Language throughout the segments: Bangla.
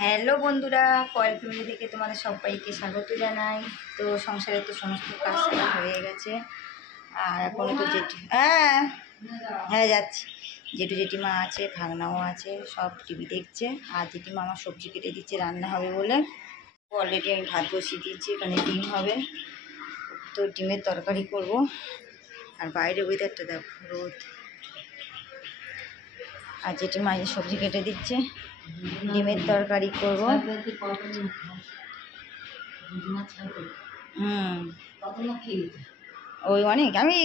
হ্যালো বন্ধুরা, কয়েল ফ্যামিলি থেকে তোমাদের সবাইকে স্বাগত জানাই। তো সংসারে তো সমস্ত কাজ সারা হয়ে গেছে, আর এখনও তো হ্যাঁ হ্যাঁ যাচ্ছি। জেঠু জেঠিমা আছে, ভাগনাও আছে, সব টিভি দেখছে। আর জেঠিমা আমার সবজি কেটে দিচ্ছে রান্না হবে বলে। অলরেডি আমি ভাত বসিয়ে দিয়েছি, এখানে ডিম হবে, তো ডিমের তরকারি করব। আর বাইরে ওয়েদারটা দেখো, রোদ। আর জেঠিমা এই সবজি কেটে দিচ্ছে, ডিমের তরকারি করব। ওই অনেক আমি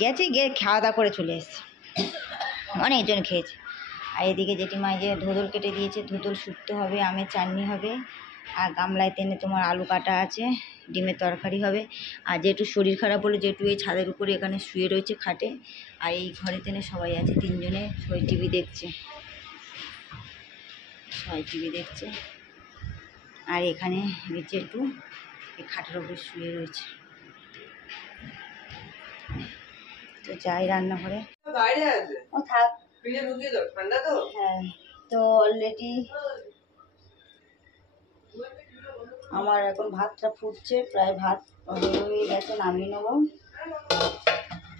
গেছি খাওয়া দাওয়া করে চলে এসেছি, অনেকজন খেয়েছে। আর এদিকে জেঠিমা যে ধুদুল কেটে দিয়েছে, ধুদুল শুকতে হবে, আমের চাটনি হবে। আর গামলায় তেনে তোমার আলু কাটা আছে, ডিমের তরকারি হবে। আর যেটু শরীর খারাপ বলে যেটু এই ছাদের উপরে এখানে শুয়ে রয়েছে খাটে। আর এই ঘরে তেনে সবাই আছে, তিনজনে সবাই টিভি দেখছে, সবাই টিভি দেখছে। আর এখানে যেটু এই খাটের উপরে শুয়ে রয়েছে। তো যাই রান্নাঘরে, ও থাক, ঠান্ডা তো। হ্যাঁ, তো অলরেডি আমার এখন ভাতটা ফুটছে, প্রায় ভাত হয়ে গেছে, নামিয়ে নেবো।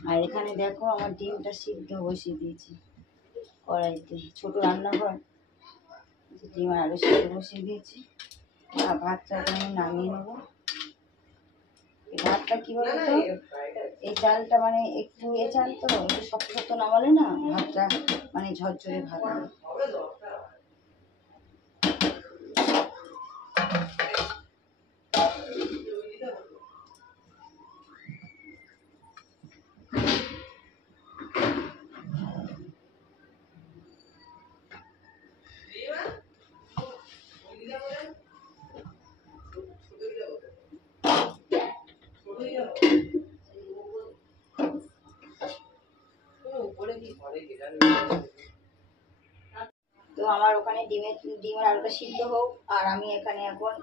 আর এখানে দেখো আমার ডিমটা সিদ্ধ বসিয়ে দিয়েছি কড়াইতে, ছোটো রান্নাঘর, ডিম আর আলু সিদ্ধ বসিয়ে দিয়েছি। আর ভাতটা আমি নামিয়ে নেবো। এই ভাতটা কী বলতো, এই চালটা মানে একটু চাল তো একটু শক্ত শক্ত নামালে না ভাতটা মানে ঝরঝরে ভাত হবে। তো আমার ওখানে ডিমের আলুটা সিদ্ধ হোক, আর আমি এখানে এখন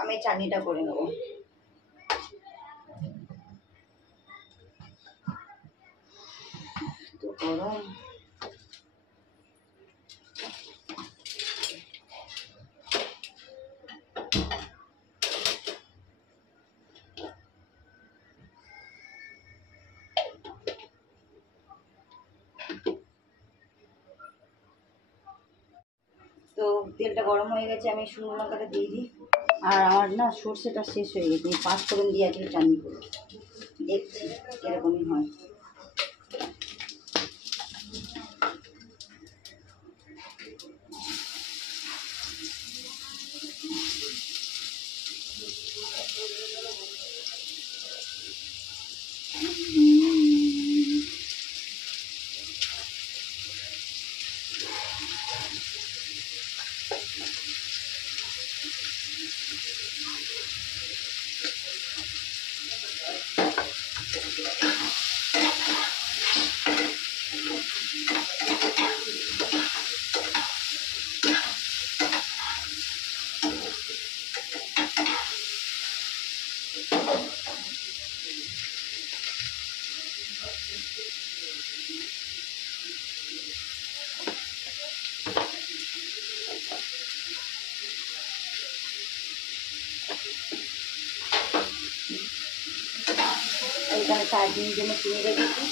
আমের চাটনিটা করে নেবো। তো গরম, তো তেলটা গরম হয়ে গেছে, আমি শুকনো লঙ্কাটা দিয়ে দিই। আর আমার না সর্ষেটা শেষ হয়ে গেছে, আমি 5 ফোড়ন দিয়ে আজকে চাটনি করবো, দেখছি এরকমই হয়। এইখানে 4 দিনের জন্য কিনে রেখেছি।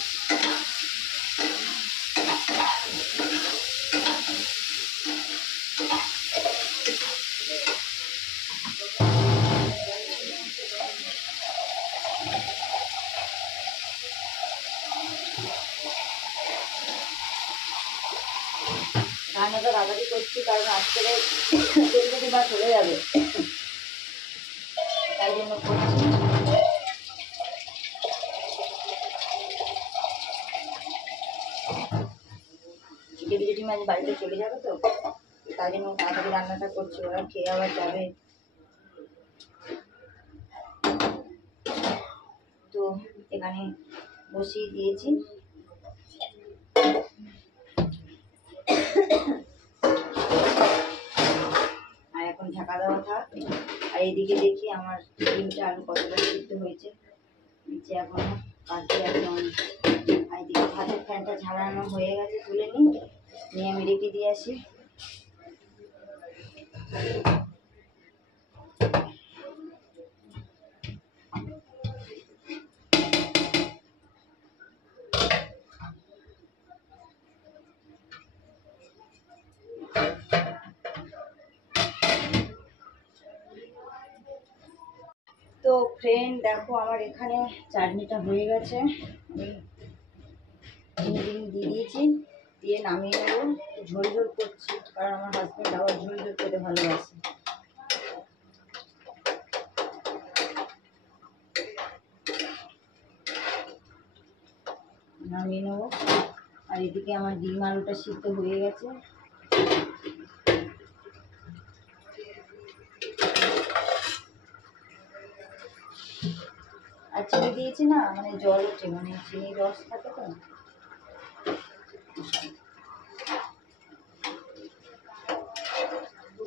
রান্নাটা তাড়াতাড়ি করছি, কারণ আজকে যদি বা চলে যাবে, তাই জন্য করছি। জেঠি মাঝে বাড়িতে চলে যাবে, তো তাই জন্য তাড়াতাড়ি রান্নাটা করছি, ওরা খেয়ে আবার যাবে। তো এখানে বসিয়ে দিয়েছি। আর এখন ঢাকা দেওয়া থাক। আর এইদিকে দেখি আমার ডিমটা আলু কতটা সিদ্ধ হয়েছে, নিচে এখন বাকি আছে অনেক। আর এদিকে ভাতের ফ্যানটা ঝাড়ানো হয়ে গেছে, তুলে নিয়ে আমি রেখে দিয়ে আসি। তো ফ্রেন্ড দেখো আমার এখানে চাটনিটা হয়ে গেছে, আমি চিনি দিয়ে দিয়েছি, দিয়ে নামিয়ে নেবো। ঝোল ঝোল করছি কারণ আমার হাজব্যান্ড আবার ঝোল ঝোল খেতে ভালোবাসে। নামিয়ে নেবো। আর এদিকে আমার ডিম আলুটা সিদ্ধ হয়ে গেছে। আর চিনি দিয়েছি না, মানে জল ওঠে, মানে চিনি রস থাকে তো।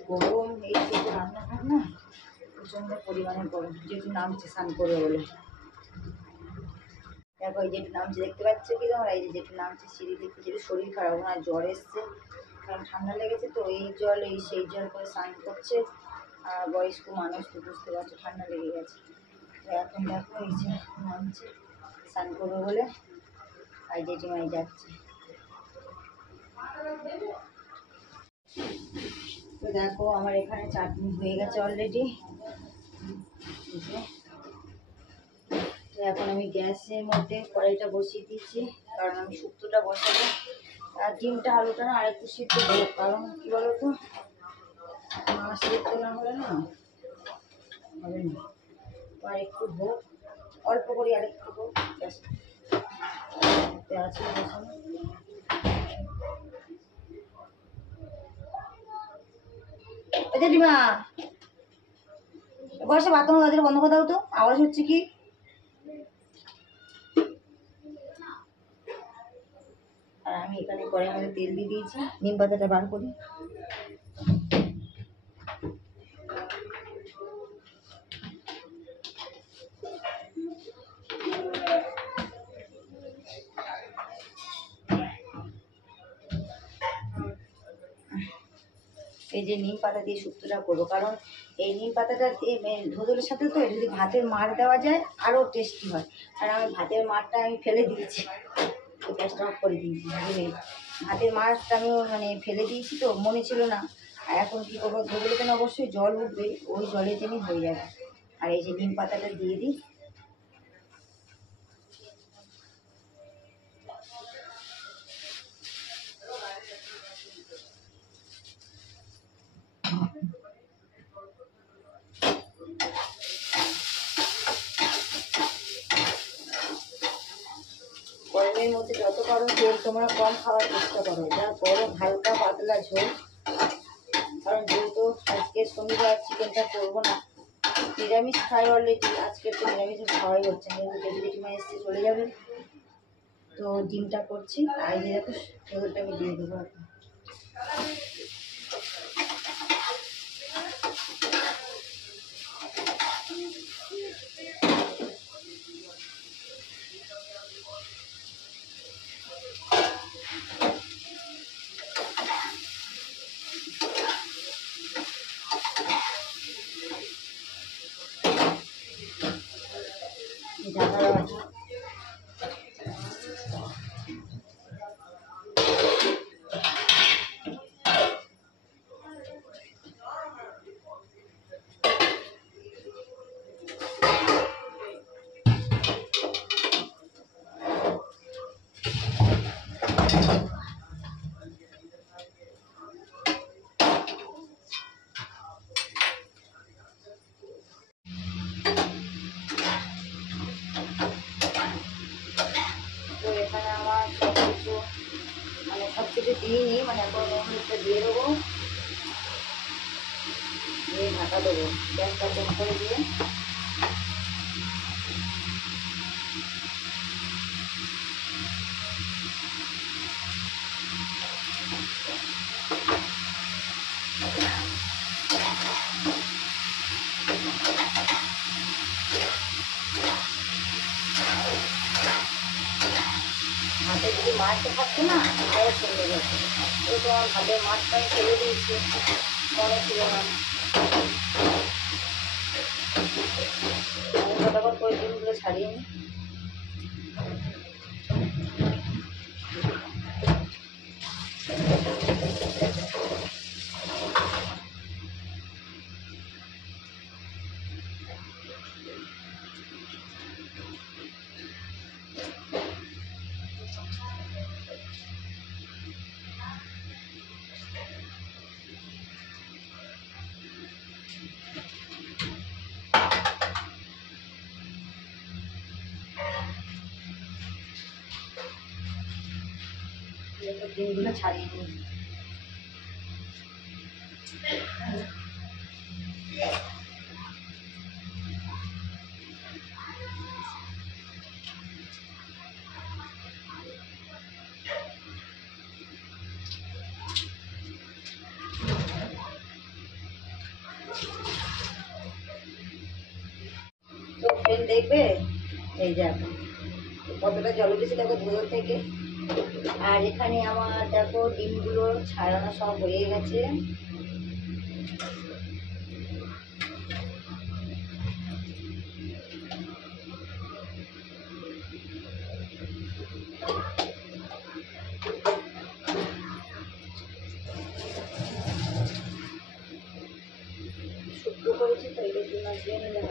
গরম এই যেহেতু রান্নাঘর না, প্রচণ্ড পরিমাণে গরম, যেহেতু নামছে স্নান করে বলে। দেখো এই যেটু নামছে দেখতে পাচ্ছ কি তোমরা, এই যে যেটু নামছে সিঁড়ি দেখতে, যেটু শরীর খারাপ, ওনার জ্বর এসছে, কারণ ঠান্ডা লেগেছে তো, এই জল এই সেই জল করে স্নান করছে। আর বয়স্ক মানুষ তো বুঝতে পারছো, ঠান্ডা লেগে গেছে। তো এখন দেখো এই যে নামছে স্নান করবে বলে, আর জেঠিমাই যাচ্ছে। তো দেখো আমার এখানে চাটনি হয়ে গেছে অলরেডি। তো এখন আমি গ্যাসের মধ্যে কড়াইটা বসিয়ে দিচ্ছি, কারণ আমি শুক্তোটা বসাবো। আর ডিমটা আলুটা না আরেকটু সিদ্ধ দেবো, কারণ কি বলতো, মাছ সিদ্ধ না হলে না হবে না। আর একটু হোক, অল্প করে আরেকটু হোক, গ্যাসটা আছে বসানো। ডিমা বসে বাথরুম গাছের বন্ধ করে দাও তো, আওয়াজ হচ্ছে কি। আর আমি এখানে কড়াইয়ের মধ্যে তেল দিয়ে দিয়েছি, নিম পাতাটা বার করি। এই যে নিম পাতা দিয়ে শুক্তোটা করবো, কারণ এই নিম পাতাটা ধুদুলের সাথে তো যদি ভাতের মাড় দেওয়া যায় আরও টেস্টি হয়। আর আমি ভাতের মাড়টা আমি ফেলে দিয়েছি, গ্যাসটা অফ করে দিয়েছি। ভাতের মাড়টা আমি মানে ফেলে দিয়েছি তো, মনে ছিল না। আর এখন কী করবো, ধুদুলের জন্য অবশ্যই জল উঠবে, ওই জলের জন্যই হয়ে যাবে। আর এই যে নিম পাতাটা দিয়ে দিই। গরমের মধ্যে যত পারো তেল তোমরা কম খাওয়ার চেষ্টা করো, যা গরম হালকা পাতলা ঝোল। কারণ যেহেতু আজকে শনিবার চিকেনটা করবো না, নিরামিষ খাই অলরেডি, আজকে তো নিরামিষ খাওয়াই হচ্ছে না, কিন্তু জেঠিমা এসে চলে যাবে। তো ডিমটা করছি, আর এই দেখো ঝোলটা আমি দিয়ে দেবো এখন। ঢাকা দেওয়া আছে। তো এখানে আমার সব কিছু মানে সব কিছু দিইনি, মানে এখন হলুদটা দিয়ে দেবো, দিয়ে ঢাকা দেবো, গ্যাসটা বন্ধ করে দিয়ে। হাতে যদি মাছটা থাকতো না, আরও সুন্দর হতো। তো আমার ভাতের মাছটা আমি ফেলে দিয়েছি, মনে ছিল না। আমি ফটাফট করে ডিমগুলো ছাড়িয়ে নিই। ডিমগুলো ছাড়িয়ে নিই। তো ফ্রেন্ড দেখবে এই দেখো কতটা জল উঠেছে দেখো ভেতর থেকে। আর এখানে আমার দেখো ডিমগুলো ছাড়ানো সব হয়ে গেছে। শুক্তো করেছি তো এই জন্য দিয়ে নিলাম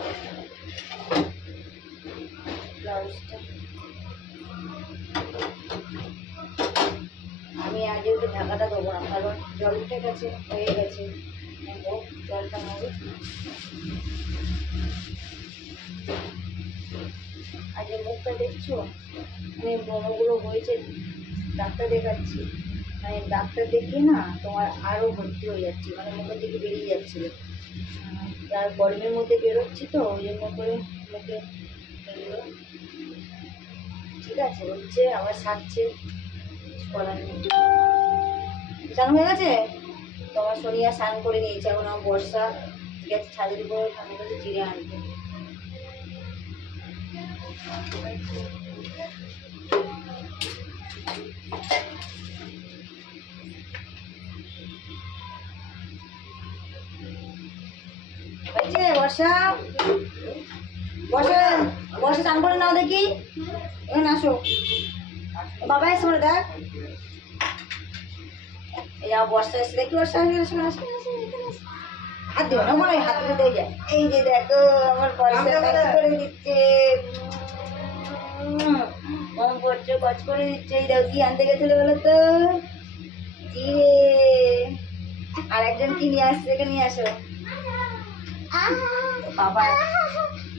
ব্লাউজটা। আমি আজ যেহেতু ঢাকাটা দেবো না, কারণ জল উঠে গেছে, হয়ে গেছে, হোক জলটা হবে। আর যে মুখটা দেখছো মানে ব্রণগুলো হয়েছে, ডাক্তার দেখাচ্ছি, মানে ডাক্তার দেখিয়ে না তোমার আরও ভর্তি হয়ে যাচ্ছে, মানে মুখের দিকে বেরিয়ে যাচ্ছিলো। আর গরমের মধ্যে বেরোচ্ছি তো ওই জন্য করে মুখে এগুলো। ঠিক আছে হচ্ছে, আবার সারছে, করার নেই। স্নান হয়ে গেছে তোমার, সোনিয়া স্নান করে নিয়েছে। এখন আমার বর্ষা গেছে ছাদের উপরে, ঠান্ডা করে জিরে আনতে। হয়েছে বর্ষা, বর্ষা বর্ষা স্নান করে নাও দেখি, এখানে আসো। বাবা এসে বলে দেখ, এই বর্ষা এসে দেখি, বর্ষা হাত দিও না, মনে হয় হাত দিতে যায়। এই যে দেখো আমার বর্ষা কাজ করে দিচ্ছে, মন পড়ছে কাজ করে দিচ্ছে। এই দেখো কি আনতে গেছিল বলো তো, জিরে। আর একজন কি নিয়ে আসছে, এখানে নিয়ে আসো। বাবা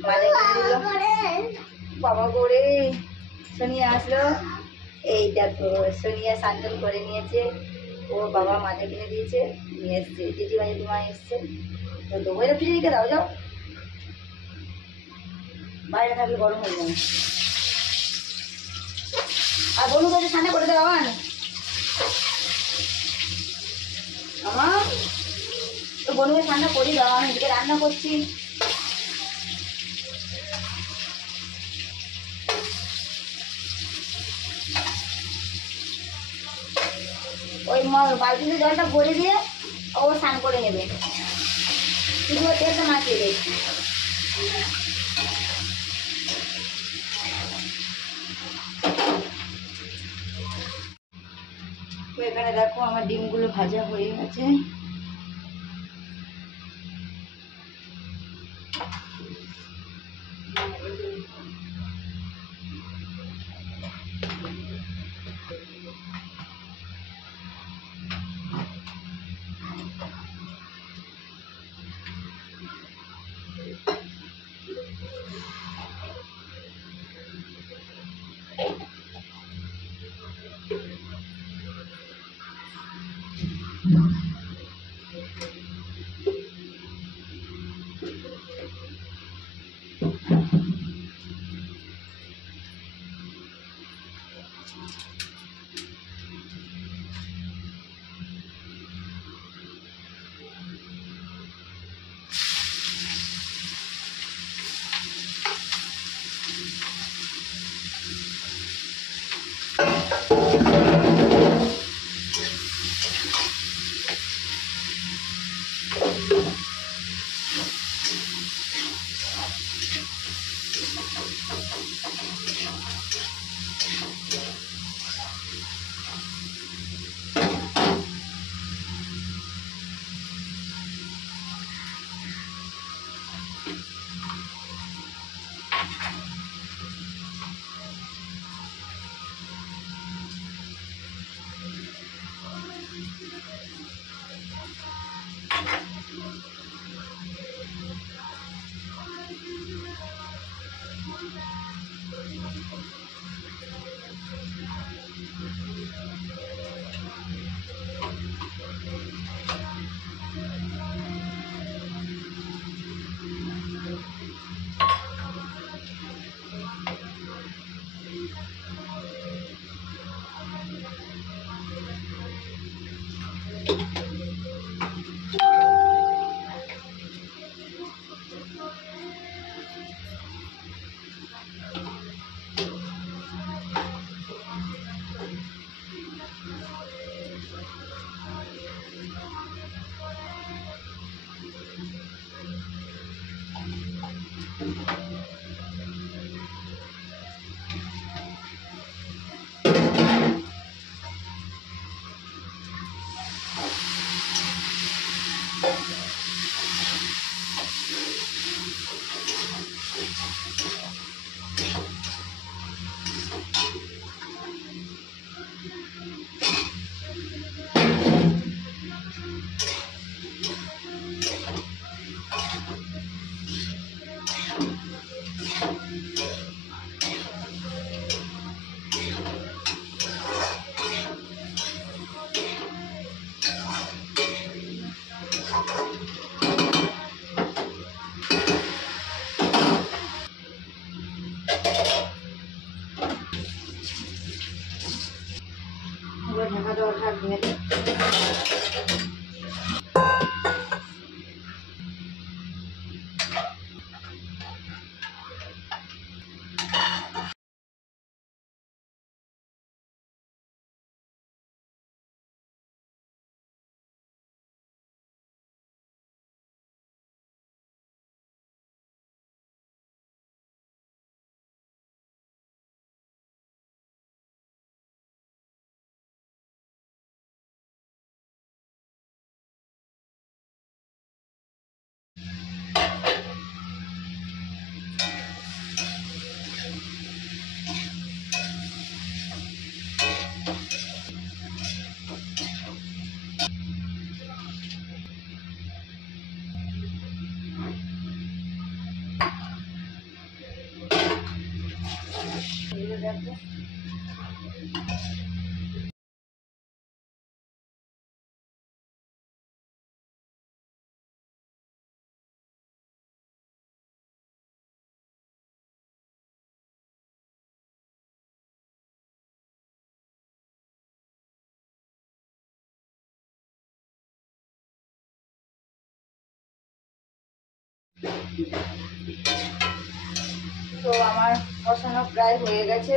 মাঝে দিল, বাবা করে সোনিয়া আসলো। এই দেখো সোনিয়া সান্ডল করে নিয়েছে, ওর বাবা মাঝে কিনে দিয়েছে, নিয়ে এসছে। জেঠিমা জেঠিমা এসছে তো দেবো, এটা ফ্রিজে রেখে দাও, যাও, বাইরে থাকলে গরম হয়ে যাবে। আর বলুন কাছে ঠান্ডা করে দেওয়া আমার তো বলুকে ঠান্ডা করে দেওয়া, আমি এদিকে রান্না করছি। ওই বালতিতে জলটা ভরে দিয়ে ও স্নান করে নেবে, শুধু তেলটা মাখিয়ে দিয়েছি। তো এখানে দেখো আমার ডিমগুলো ভাজা হয়ে গেছে। এবার ঢাকা দেওয়া থাকবে। দেখো তো আমার কষানো প্রায় হয়ে গেছে।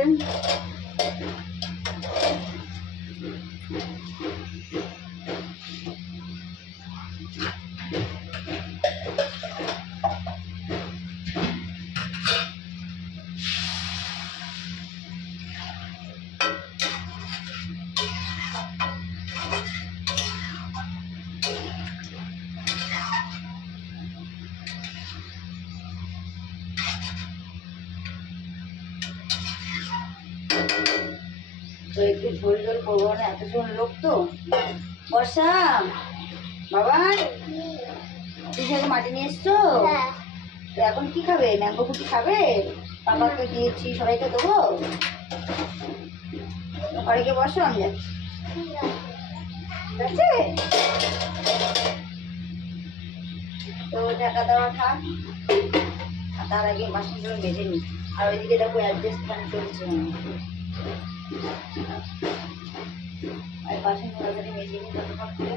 তো একটু ঝোল ঝোল করবো না, এতজন লোক তো। বর্ষা বাবা, তুই সাথে মাটি নিয়ে এসছো? তো এখন কি খাবে? ম্যাঙ্গো ফুটি খাবে? বাবাকে দিয়েছি, সবাইকে দেবো। ঘরে গিয়ে বসো, আমি যাচ্ছি। ঠিক আছে, তো ঢাকা দেওয়া থাক। আর তার আগে বাসনগুলো বেজে নিই। আর ওইদিকে দেখো অ্যাডজাস্ট ফ্যান চলছে, আর বাসনগুলো মেজে নিই ততক্ষণ করে।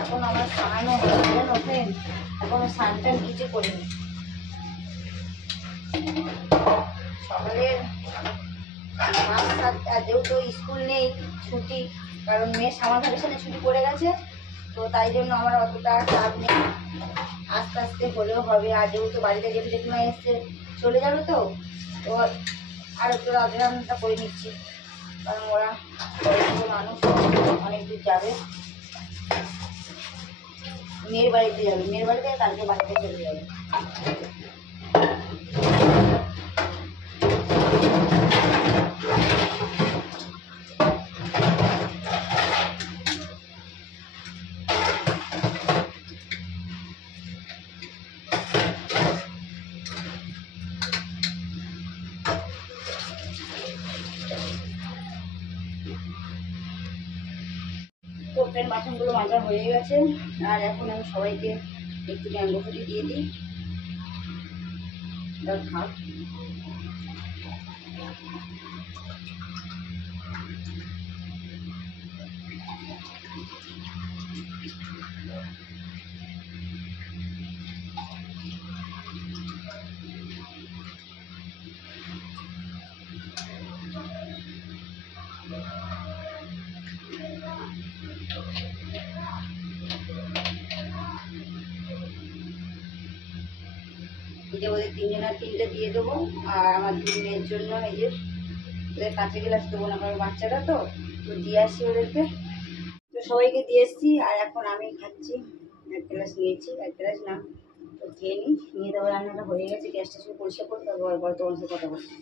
এখন আমার স্নানও হয়ে গেল, ফ্রেন্ড। এখনো স্নানটা নিচে করিনি। সকালের যেহেতু স্কুল নেই, ছুটি, কারণ মেয়ের সামার ভ্যাকেশনে ছুটি পড়ে গেছে, তো তাই জন্য আমার অতটা চাপ নেই। আস্তে আস্তে হলেও হবে। আর যেহেতু বাড়িতে যেতে জেঠিমা এসছে, চলে যাবে, তো তো আর একটু রাধে রান্নাটা করে নিচ্ছি, কারণ ওরা বয়স্ক মানুষ, অনেক দূর যাবে। মেয়ের বাড়িতে যাবে, মেয়ের বাড়িতে কালকে বাড়িতে চলে যাবে। তো ফ্রেন্ড, বাসনগুলো মাজা হয়ে গেছে। আর এখন আমি সবাইকে একটু ম্যাঙ্গো ফুটি দিয়ে দিই, খাক। এই যে ওদের তিনজনের তিনটে দিয়ে দেবো, আর আমার 2 মেয়ের জন্য এই যে ওদের কাঁচা গ্লাস দেবো না, কারণ বাচ্চারা তো দিয়ে আসি ওদেরকে। তো সবাইকে দিয়ে এসছি, আর এখন আমি খাচ্ছি। 1 গ্লাস নিয়েছি, 1 গ্লাস না, তো খেয়ে নিই, নিয়ে দেবো। রান্নাটা হয়ে গেছে, গ্যাসটা শুধু পরিষ্কার করতে হবে, পরে তোমার সাথে কথা বলছি।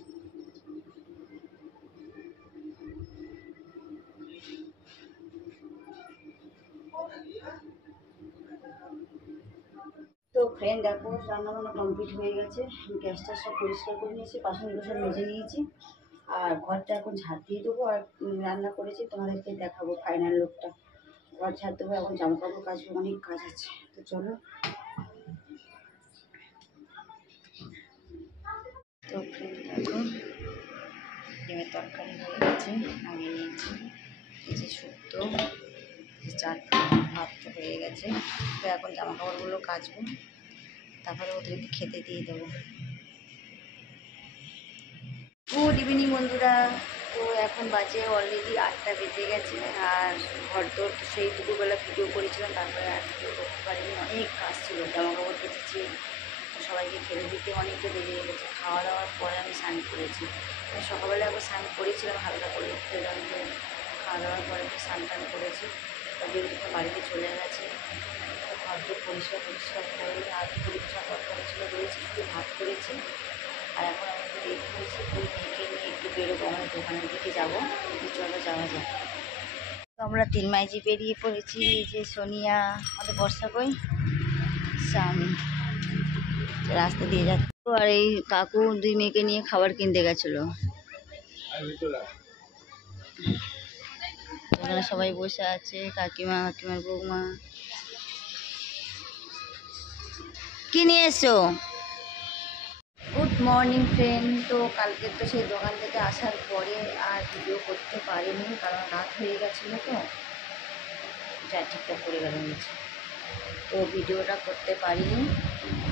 তো ফ্রেন্ড দেখো, রান্নাবান্না কমপ্লিট হয়ে গেছে, গ্যাসটা সব পরিষ্কার করে নিয়েছি, বাসনগুলো সব মেজে নিয়েছি, আর ঘরটা এখন ঝাড় দিয়ে দেবো। আর রান্না করেছি তোমাদেরকে দেখাবো ফাইনাল লুকটা। ঘর ঝাড় দেবো, এখন জামা কাপড় কাচবো, অনেক কাজ আছে। তো চলো। তো ফ্রেন্ড দেখো, ডিমের তরকারি হয়ে গেছে, নামিয়ে নিয়েছি। এই যে শুক্তো, চারটে ভাত তো হয়ে গেছে। তো এখন জামা কাপড়গুলো কাচবো, তারপরে ওদেরকে খেতে দিয়ে দেবো। গুড ইভিনিং বন্ধুরা। তো এখন বাজে অলরেডি 8টা বেজে গেছে, আর ঘর তো সেই দুপুরবেলা ভিডিও করেছিলাম, তারপরে আর ভিডিও করতে পারিনি, অনেক কাজ ছিল। জামা কাপড় কেচেছি, তো সবাইকে খেতে দিতে অনেকটা দেরি হয়ে গেছে। খাওয়া দাওয়ার পরে আমি স্নান করেছি, সকালবেলা একবার স্নান করেছিলাম হালকা করে, খেলাম, তো খাওয়া দাওয়ার পরে একটু স্নান টান করেছি। ওদের বাড়িতে চলে গেছে, ঘরকে পরিষ্কার করে আর পরিষ্কার করেছিল রয়েছে, শুধু ভাত করেছি। আর এখন আমি একটু রেডি হয়েছি, ওই মেয়েকে নিয়ে একটু বেরোবো, আমাদের দোকানের দিকে যাবো। চলো যাওয়া যায়। তো আমরা 3 মাইজি বেরিয়ে পড়েছি। এই যে সোনিয়া, আমাদের বর্ষা কই, স্বামী রাস্তা দিয়ে যাচ্ছে। আর এই কাকু 2 মেয়েকে নিয়ে খাবার কিনতে গেছিলো। এখানে সবাই বসে আছে, কাকিমা, কাকিমার বৌমা। কি নিয়ে এসছো? Good morning friend. তো কালকে তো সেই দোকান থেকে আসার পরে আর ভিডিও করতে পারিনি, কারণ রাত হয়ে গেছিলো, তো যা ঠিকঠাক করে গেল নিচে, তো ভিডিওটা করতে পারিনি।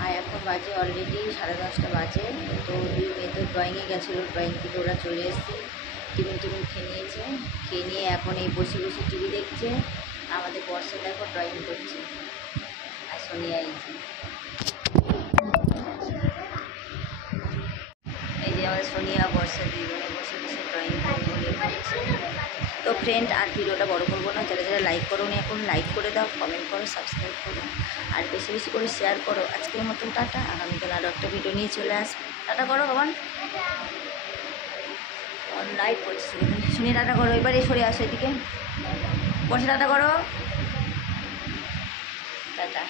আর এখন বাজে অলরেডি 10:30 বাজে। তো 2 মেয়ে তো ড্রয়িংয়ে গেছিলো, ড্রয়িং থেকে ওরা চলে এসেছে, টিফিন খেয়ে নিয়েছে। খেয়ে নিয়ে এখন এই বসে বসে টিভি দেখছে। আমাদের বর্ষা দেখো ড্রয়িং করছে, আর সোনিয়া এই যে আমাদের সোনিয়া বর্ষা দুজনে বসে বসে ড্রয়িং করছে। তো ফ্রেন্ড, আর ভিডিওটা বড় করবো না। যারা যারা লাইক করো নি এখন লাইক করে দাও, কমেন্ট করো, সাবস্ক্রাইব করো, আর বেশি বেশি করে শেয়ার করো। আজকের মতন টাটা, আগামীকাল আরও একটা ভিডিও নিয়ে চলে আসবো। টাটা করো বাবান, লাইক করছি, শুনি টাটা করো। এবারে সরে আসো এদিকে, বসে টাটা করো, টাটা।